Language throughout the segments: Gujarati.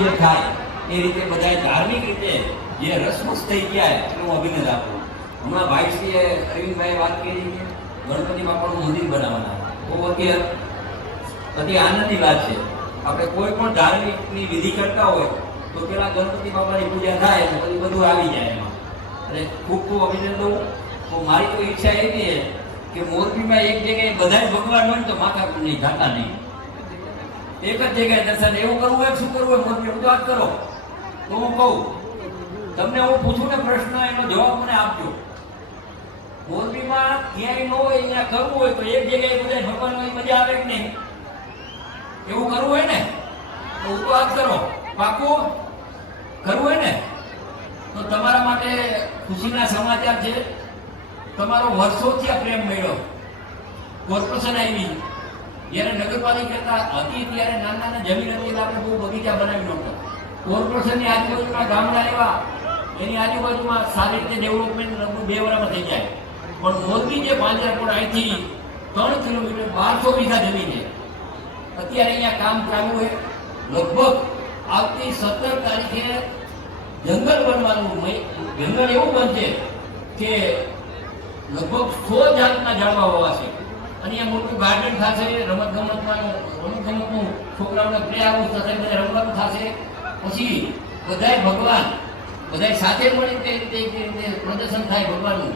યોગ્ય થાય એ રીતે બધા ધાર્મિક રીતે જે રસમસ થઈ ગયા એનું અભિનંદન આપું. હમણાં ભાઈશ્રીએ અરવિંદભાઈ વાત કરી છે ગણપતિ બાપાનું મંદિર બનાવવાના, બહુ અતિ આનંદની વાત છે. આપણે કોઈ પણ ધાર્મિકની વિધિ કરતા હોય તો પેલા ગણપતિ બાપાની પૂજા થાય તો પછી બધું આવી જાય એમાં. અને ખૂબ ખૂબ અભિનંદન. તો મારી તો ઈચ્છા એવી છે કે મોરબીમાં એક જગ્યાએ બધા જ ભગવાન હોય તો માથા નહીં થતા નહીં, એક જ જગ્યાએ દર્શન. એવું કરવું હોય શું કરવું હોય મોરબી હું વાત કરો તો હું કહું તમને, હું પૂછું ને પ્રશ્ન એનો જવાબ મને આપજો. મોરબીમાં ક્યાંય ન હોય અહીંયા કરવું હોય તો એક જગ્યાએ બધા ભગવાન હોય મજા આવે કે નહીં? એવું કરવું હોય ને તો હું વાત કરો પાકું કરવું હોય ને તો તમારા માટે ખુશીના સમાચાર છે. તમારો વર્ષોથી આ પ્રેમ મળ્યો. કોર્પોરેશન આવી જ્યારે નગરપાલિકા હતી ત્યારે નાના નાના જમીન હતી આપણે બહુ બગીચા બનાવી નહોતા. કોર્પોરેશનની આજુબાજુના ગામડા એવા એની આજુબાજુમાં સારી રીતે ડેવલપમેન્ટ લગભગ 2 વર્ષમાં થઈ જાય. પણ મોરબી જે પાંજરાપોળ અહીંથી 3 કિલોમીટર 1200 વીઘા જમીન છે. અત્યારે અહીંયા કામ ચાલુ છે. લગભગ આવતી 17 તારીખે જંગલ બનવાનું, જંગલ એવું બનશે કે લગભગ 100 જાતના ઝાડવા હોવાશે. અને અહીંયા મોટું ગાર્ડન થશે, રમતગમતનું છોકરાઓને પ્લે હાઉસ થશે, બધા રમવાનું થશે. પછી બધાય ભગવાન બધાય સાથે મળી તે રીતે પ્રદર્શન થાય ભગવાનનું.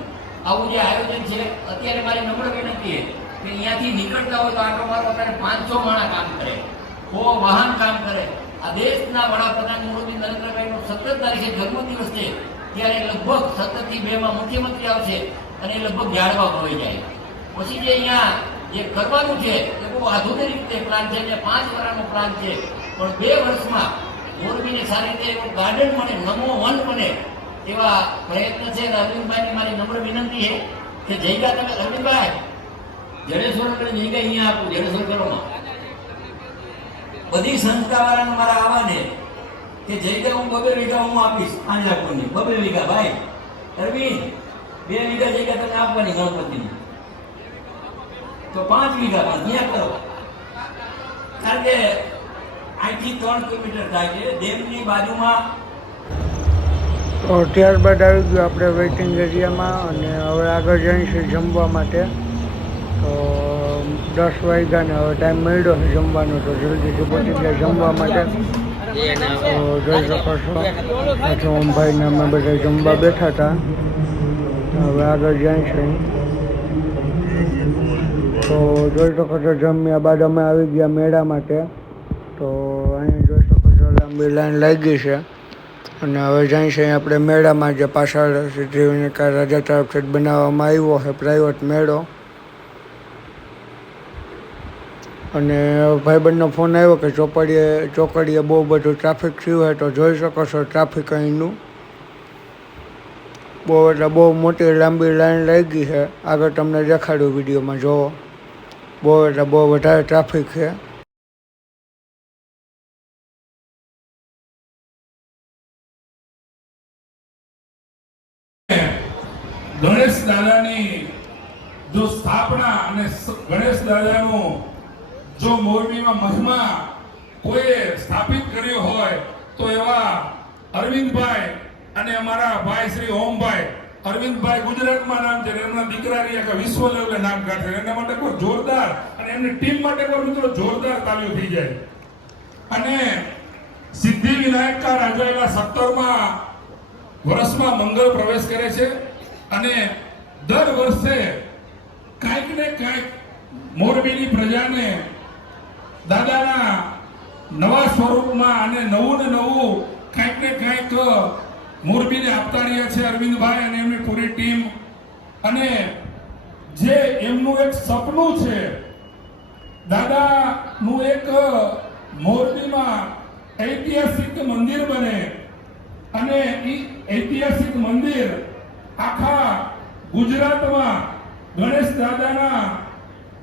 આવું જે આયોજન છે અત્યારે મારી નમ્ર વિનંતી છે કે અહીંયાથી નીકળતા હોય તો આટલો મારો અત્યારે 500 માણસ કામ કરે, 100 વાહન કામ કરે. આ દેશના વડાપ્રધાન મોદી નરેન્દ્રભાઈનો 17 તારીખે જન્મદિવસ છે ત્યારે લગભગ 17 થી 2 માં મુખ્યમંત્રી આવશે અને લગભગ ઝાડવા વવાઈ જાય. પછી જે અહીંયા જે કરવાનું છે એ બહુ આધુનિક રીતે પ્લાન છે અને 5 વર્ષનો પ્લાન છે. પણ 2 વર્ષમાં મોરબીને સારી રીતે એવો ગાર્ડન બને, નમો વન બને એવા પ્રયત્ન છે. અરવિંદભાઈની મારી નમ્ર વિનંતી છે કે જગ્યા તમે અરવિંદભાઈ જડેશ્વર જગ્યા અહીંયા આપું. જડેશ્વર કરોમાં બધી સંસ્થાવાળાને મારા આવવાને કે જગ્યા હું 2 વીઘા હું આપીશ. આંજરાપુરની 2 વીઘા ભાઈ અરવિંદ 2 વીઘા જગ્યા તમે આપવાની ગણપતિની તો 5 વીઘા અહીંયા કરો. કારણ કે અહીંથી 3 કિલોમીટર થાય છે ડેમની બાજુમાં. તો ત્યારબાદ આવી ગયું આપણે વેઇટિંગ એરિયામાં અને હવે આગળ જઈશું જમવા માટે. તો 10 વાગ્યાને હવે ટાઈમ મળ્યો છે જમવાનો, તો જલ્દીથી પહોંચી ગયા જમવા માટે. તો જોઈ શકો છો પછી ઓમભાઈને અમે બધા જમવા બેઠા હતા. હવે આગળ જઈશું. તો જોઈ શકો છો જમ્યા બાદ અમે આવી ગયા મેળા માટે. તો અહીંયા જોઈ શકો છો લાંબી લાઈન લાગી છે અને હવે જાય છે આપણે મેળામાં, જે પાછળ સિદ્ધિવિનાયક રાજા તરફથી જ બનાવવામાં આવ્યો છે પ્રાઇવેટ મેળો. અને ભાઈબંધનો ફોન આવ્યો કે ચોકડીએ બહુ બધું ટ્રાફિક થયું હોય. તો જોઈ શકો છો ટ્રાફિક અહીંનું બહુ એટલે બહુ મોટી લાંબી લાઈન લાગી છે. આગળ તમને દેખાડ્યું વિડીયોમાં જોવો. બહુ એટલે બહુ વધારે ટ્રાફિક છે. ગણેશ દાદાની જો સ્થાપના અને ગણેશ દાદાનો જો મોરબીમાં મહિમા કોઈએ સ્થાપિત કર્યો હોય તો એવા અરવિંદભાઈ અને અમારા ભાઈ શ્રી ઓમભાઈ. અરવિંદભાઈ ગુજરાતમાં નામ છે, એમના દીકરાની આખા વિશ્વ લેવલે નામ કાઢે. એના માટે કોઈ જોરદાર અને એમની ટીમ માટે કોઈ મિત્રો જોરદાર તાલીઓ થઈ જાય. અને સિદ્ધિ વિનાયક કા રાજાએલા 17મા વર્ષમાં મંગળ પ્રવેશ કરે છે અને દર વર્ષે કાંઈક ને કાંઈક મોરબીની પ્રજાને દાદાના નવા સ્વરૂપમાં અને નવું ને નવું કાંઈક ને કાંઈક મોરબીને આપતા રહ્યા છે અરવિંદભાઈ અને એમની પૂરી ટીમ. અને જે એમનું એક સપનું છે દાદાનું, એક મોરબીમાં ઐતિહાસિક મંદિર બને અને એ ઐતિહાસિક મંદિર આખા ગુજરાતમાં ગણેશ દાદાના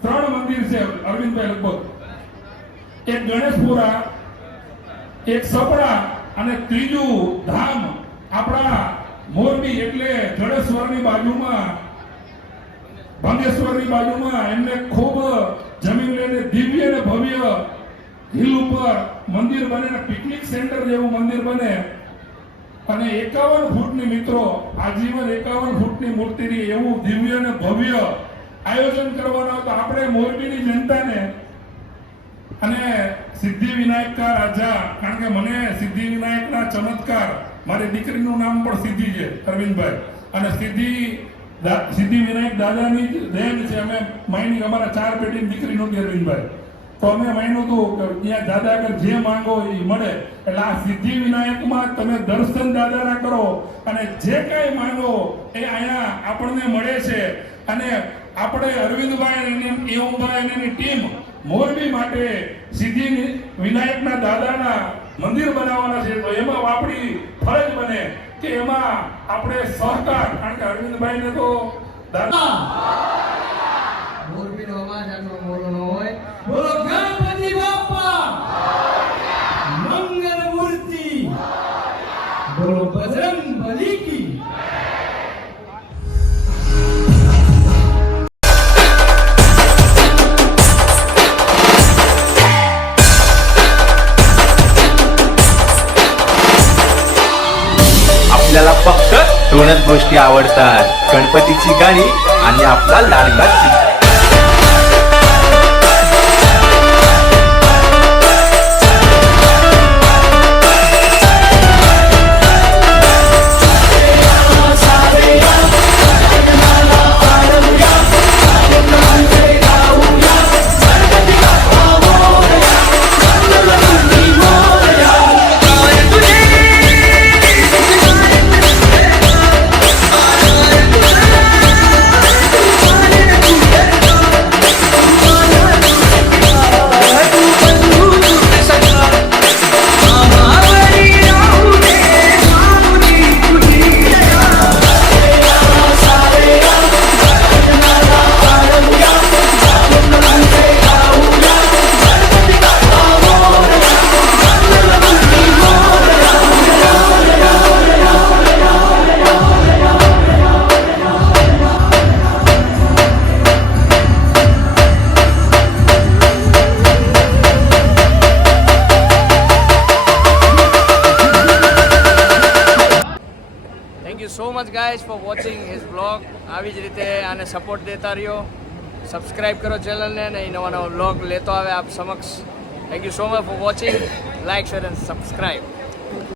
3 મંદિર છે અરવિંદભાઈ. લગભગ એક ગણેશપુરા, એક સપડા અને ત્રીજું ધામ આપણા મોરબી એટલે જડેશ્વરની બાજુમાં, ભાંગેશ્વરની બાજુમાં એમને ખૂબ જમીન લઈને દિવ્ય અને ભવ્ય હિલ ઉપર મંદિર બને ને પિકનિક સેન્ટર જેવું મંદિર બને અને 51 ફૂટની મિત્રો આજીવન 51 ફૂટની મૂર્તિની એવું દિવ્ય અને ભવ્ય આયોજન કરવાનું તો આપણે મોરબીની જનતાને અને સિદ્ધિ વિનાયકના રાજા, કારણ કે મને સિદ્ધિ વિનાયકના ચમત્કાર, મારી દીકરીનું નામ પણ સિદ્ધિ છે અરવિંદભાઈ, અને સિદ્ધિ વિનાયક દાદાની દેન છે. અમે માયની અમારા 4 પેઢીની દીકરી નહોતી અરવિંદભાઈ, તો અમે માન્યું હતું કે ત્યાં દાદા આગળ જે માંગો એ મળે. એટલે આ સિદ્ધિ વિનાયકમાં તમે દર્શન દાદાના કરો અને જે કાંઈ માંગો એ અહીંયા આપણને મળે છે. અને આપણે અરવિંદભાઈ અને એવમભાઈ અને એની ટીમ મોરબી માટે સિદ્ધિ વિનાયકના દાદાના મંદિર બનાવવાના છે. તો એમાં આપણી ફરજ બને કે એમાં આપણે સહકાર, કારણ કે અરવિંદભાઈને તો દાદા મોરબીનો અવાજ આટલો મોટો ન હોય. બોલો ગણપતિ બાપા, મંગલ મૂર્તિ, બોલો બજરંગ બલી કી. आपल्याला फक्त 2च गोष्टी आवडतात, गणपतीची गाणी आणि आपला लाडका चिमण्या. Thank you so much guys for watching his blog. આવી જ રીતે આને સપોર્ટ દેતા રહ્યો, સબસ્ક્રાઈબ કરો ચેનલને, અને નવા નવા બ્લોગ લેતો આવે આપ સમક્ષ. Thank you so much for watching. Like share and subscribe.